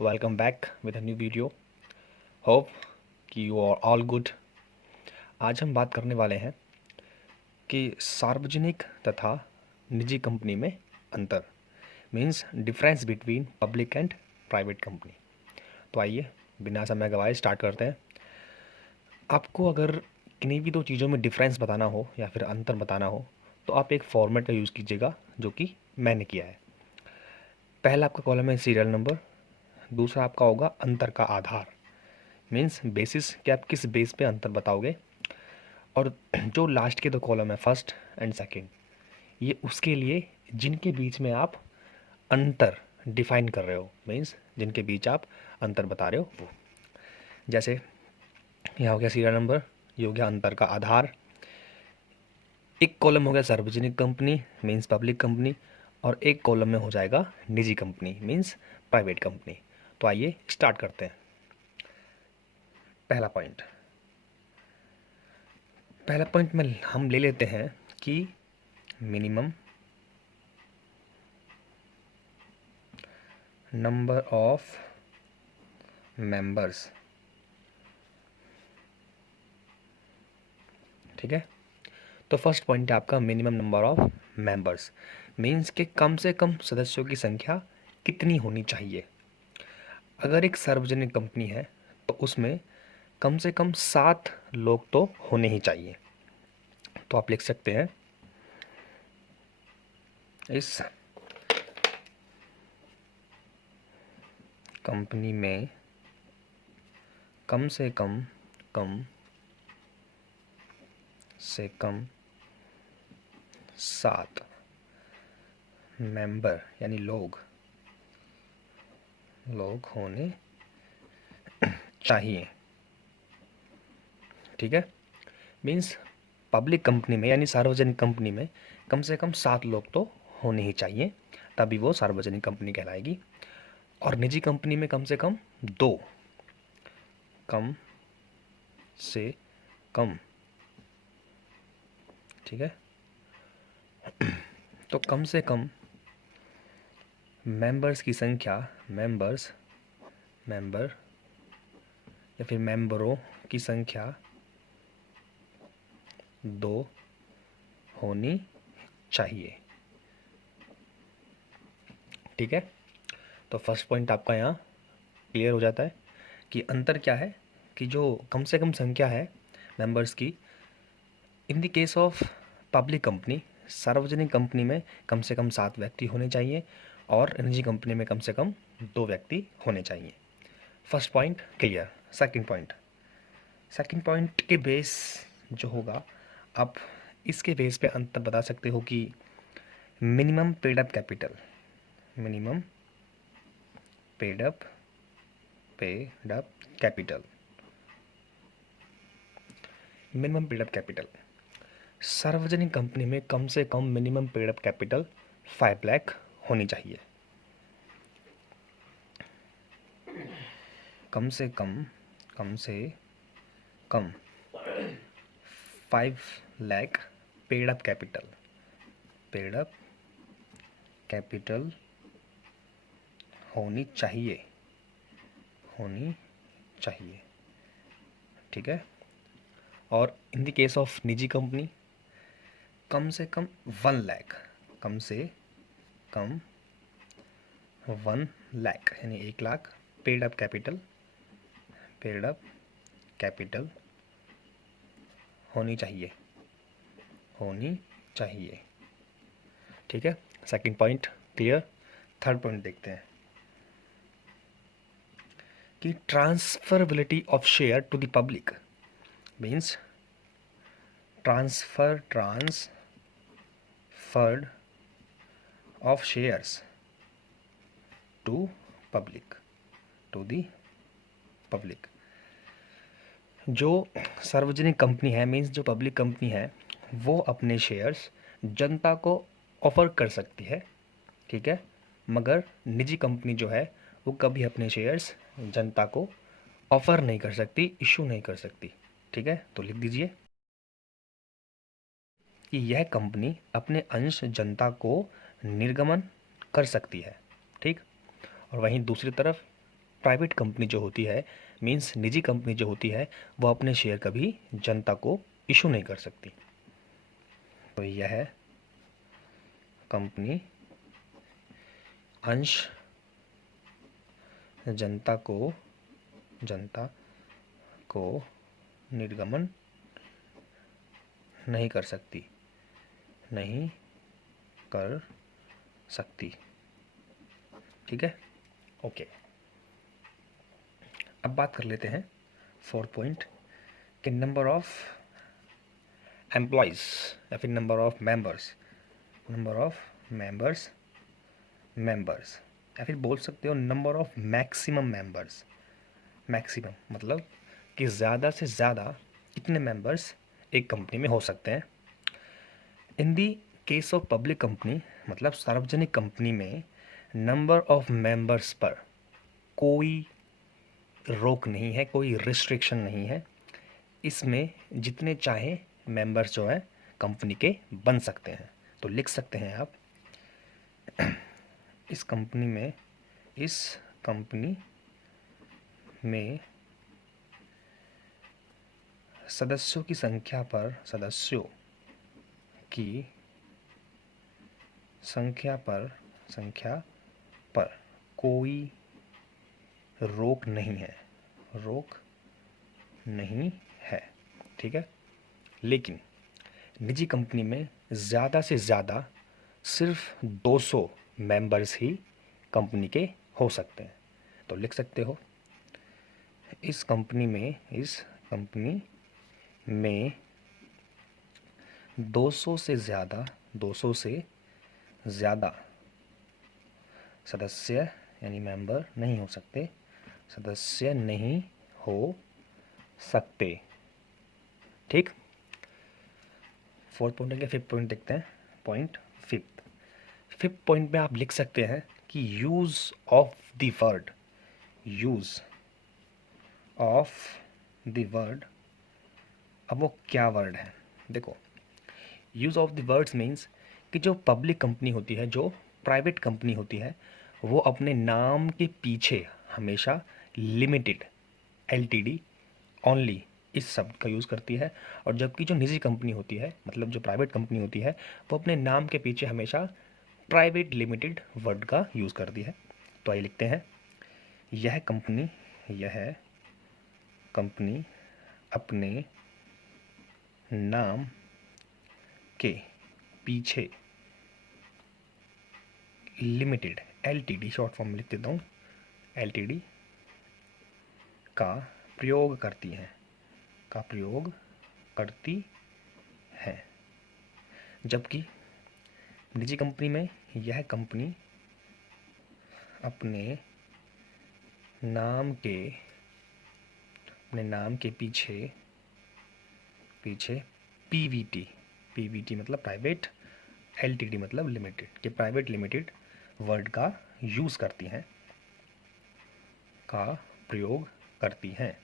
Welcome back with a new video. Hope कि you are all good. आज हम बात करने वाले हैं कि सार्वजनिक तथा निजी कंपनी में अंतर, means difference between public and private company. तो आइए बिना समय गवाए स्टार्ट करते हैं। आपको अगर किन्हीं भी दो चीज़ों में डिफरेंस बताना हो या फिर अंतर बताना हो तो आप एक फॉर्मेट का यूज़ कीजिएगा जो कि मैंने किया है। पहला आपका कॉलम है सीरियल नंबर, दूसरा आपका होगा अंतर का आधार, मीन्स बेसिस कि आप किस बेस पे अंतर बताओगे, और जो लास्ट के दो कॉलम है फर्स्ट एंड सेकंड, ये उसके लिए जिनके बीच में आप अंतर डिफाइन कर रहे हो, मीन्स जिनके बीच आप अंतर बता रहे हो वो। जैसे यहाँ हो गया सीरियल नंबर, ये हो गया अंतर का आधार। एक कॉलम हो गया सार्वजनिक कंपनी मीन्स पब्लिक कंपनी, और एक कॉलम में हो जाएगा निजी कंपनी मीन्स प्राइवेट कंपनी। तो आइए स्टार्ट करते हैं। पहला पॉइंट में हम ले लेते हैं कि मिनिमम नंबर ऑफ मेंबर्स। ठीक है, तो फर्स्ट पॉइंट है आपका minimum number of members, means के कम से कम सदस्यों की संख्या कितनी होनी चाहिए। अगर एक सार्वजनिक कंपनी है तो उसमें कम से कम 7 लोग तो होने ही चाहिए। तो आप लिख सकते हैं इस कंपनी में कम से कम 7 मेंबर यानी लोग होने चाहिए। ठीक है, मीन्स पब्लिक कंपनी में यानी सार्वजनिक कंपनी में कम से कम 7 लोग तो होने ही चाहिए, तभी वो सार्वजनिक कंपनी कहलाएगी। और निजी कंपनी में कम से कम 2, कम से कम। ठीक है, तो कम से कम मेंबर्स की संख्या, मेंबर या फिर मेंबरों की संख्या 2 होनी चाहिए। ठीक है, तो फर्स्ट पॉइंट आपका यहाँ क्लियर हो जाता है कि अंतर क्या है, कि जो कम से कम संख्या है मेंबर्स की, इन the case of public company, सार्वजनिक कंपनी में कम से कम 7 व्यक्ति होने चाहिए और निजी कंपनी में कम से कम 2 व्यक्ति होने चाहिए। First point clear. Second point के बेस जो होगा, आप इसके बेस पे अंतर बता सकते हो कि minimum paid up capital, minimum paid up capital, minimum paid up capital. सार्वजनिक कंपनी में कम से कम minimum paid up capital 5 lakh होनी चाहिए। कम से कम 5 लाख पेड अप कैपिटल होनी चाहिए। ठीक है, और इन द केस ऑफ निजी कंपनी कम से कम 1 लाख, कम से कम 1 लाख यानी 1 लाख पेड अप कैपिटल होनी चाहिए। ठीक है, second point clear. Third point देखते हैं कि transferability of share to the public, means transferred of shares to the public. जो सार्वजनिक कंपनी है मीन्स जो पब्लिक कंपनी है, वो अपने शेयर्स जनता को ऑफर कर सकती है। ठीक है, मगर निजी कंपनी जो है वो कभी अपने शेयर्स जनता को ऑफर नहीं कर सकती, इशू नहीं कर सकती। ठीक है, तो लिख दीजिए कि यह कंपनी अपने अंश जनता को निर्गमन कर सकती है। ठीक, और वहीं दूसरी तरफ प्राइवेट कंपनी जो होती है, मीन्स निजी कंपनी जो होती है, वो अपने शेयर कभी जनता को इशू नहीं कर सकती। तो यह कंपनी अंश जनता को निर्गमन नहीं कर सकती। ठीक है, ओके। अब बात कर लेते हैं 4 पॉइंट कि नंबर ऑफ एम्प्लॉयज़ या फिर नंबर ऑफ मेंबर्स या फिर बोल सकते हो number of maximum members. Maximum मतलब कि ज़्यादा से ज़्यादा कितने मेंबर्स एक कंपनी में हो सकते हैं। In the case of public company मतलब सार्वजनिक कंपनी में नंबर ऑफ मेंबर्स पर कोई रोक नहीं है, कोई रिस्ट्रिक्शन नहीं है। इसमें जितने चाहे मेंबर्स जो है कंपनी के बन सकते हैं। तो लिख सकते हैं आप इस कंपनी में सदस्यों की संख्या पर कोई रोक नहीं है। ठीक है, लेकिन निजी कंपनी में ज़्यादा से ज़्यादा सिर्फ 200 मेंबर्स ही कंपनी के हो सकते हैं। तो लिख सकते हो इस कंपनी में 200 से ज़्यादा सदस्य यानी मेंबर नहीं हो सकते, सदस्य नहीं हो सकते। ठीक, 4 पॉइंट के 5 पॉइंट देखते हैं। पॉइंट 5 पॉइंट में आप लिख सकते हैं कि यूज़ ऑफ द वर्ड। अब वो क्या वर्ड है, देखो use of the words means कि जो पब्लिक कंपनी होती है, जो प्राइवेट कंपनी होती है, वो अपने नाम के पीछे हमेशा लिमिटेड, एलटीडी, ओनली इस शब्द का यूज़ करती है। और जबकि जो निजी कंपनी होती है मतलब जो प्राइवेट कंपनी होती है, वो अपने नाम के पीछे हमेशा प्राइवेट लिमिटेड वर्ड का यूज़ करती है। तो आइए लिखते हैं यह कंपनी अपने नाम के पीछे लिमिटेड, एलटीडी शॉर्ट फॉर्म में लिख देता हूँ, एलटीडी का प्रयोग करती है। जबकि निजी कंपनी में यह कंपनी अपने नाम के पीछे पीवीटी मतलब प्राइवेट, एलटीडी मतलब लिमिटेड के प्राइवेट लिमिटेड वर्ड का यूज़ करती हैं, का प्रयोग करती हैं।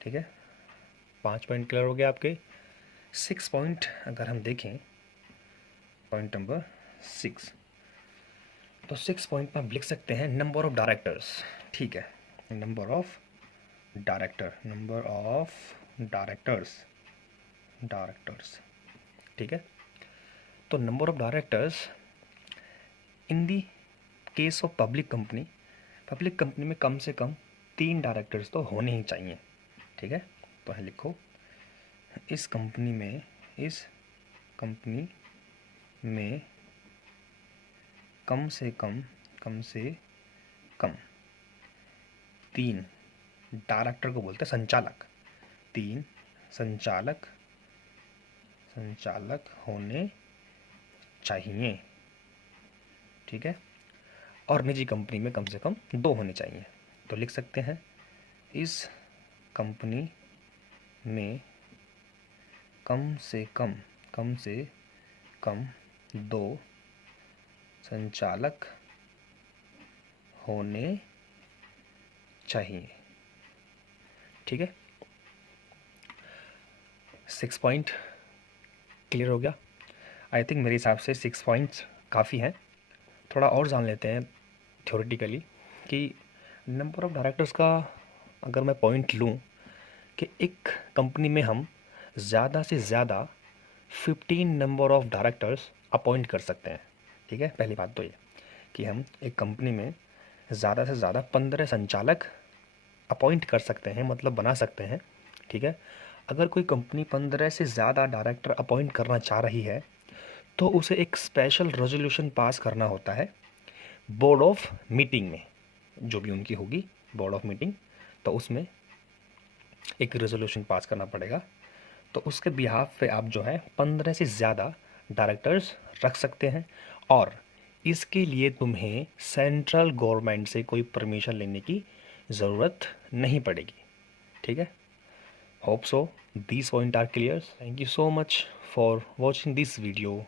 ठीक है, 5 पॉइंट क्लियर हो गए आपके। 6 पॉइंट अगर हम देखें, पॉइंट नंबर 6, तो 6 पॉइंट पर हम लिख सकते हैं नंबर ऑफ डायरेक्टर्स। ठीक है, नंबर ऑफ डायरेक्टर्स। ठीक है, तो number of directors in the case of public company में कम से कम 3 डायरेक्टर्स तो होने ही चाहिए। ठीक है, तो है लिखो इस कंपनी में कम से कम 3 डायरेक्टर को बोलते हैं संचालक, 3 संचालक होने चाहिए। ठीक है, और निजी कंपनी में कम से कम 2 होने चाहिए। तो लिख सकते हैं इस कंपनी में कम से कम 2 संचालक होने चाहिए। ठीक है, 6 पॉइंट क्लियर हो गया। आई थिंक मेरे हिसाब से 6 पॉइंट्स काफ़ी हैं। थोड़ा और जान लेते हैं थ्योरेटिकली कि नंबर ऑफ़ डायरेक्टर्स का अगर मैं पॉइंट लूँ कि एक कंपनी में हम ज़्यादा से ज़्यादा 15 नंबर ऑफ़ डायरेक्टर्स अपॉइंट कर सकते हैं। ठीक है, पहली बात तो ये कि हम एक कंपनी में ज़्यादा से ज़्यादा 15 संचालक अपॉइंट कर सकते हैं, मतलब बना सकते हैं। ठीक है, अगर कोई कंपनी 15 से ज़्यादा डायरेक्टर अपॉइंट करना चाह रही है तो उसे एक स्पेशल रेजोल्यूशन पास करना होता है बोर्ड ऑफ मीटिंग में, जो भी उनकी होगी बोर्ड ऑफ मीटिंग, तो उसमें एक रेजोल्यूशन पास करना पड़ेगा। तो उसके बिहाफ पे आप जो है 15 से ज़्यादा डायरेक्टर्स रख सकते हैं और इसके लिए तुम्हें सेंट्रल गवर्नमेंट से कोई परमिशन लेने की ज़रूरत नहीं पड़ेगी। ठीक है, hope so these points are clear. Thank you so much for watching this video.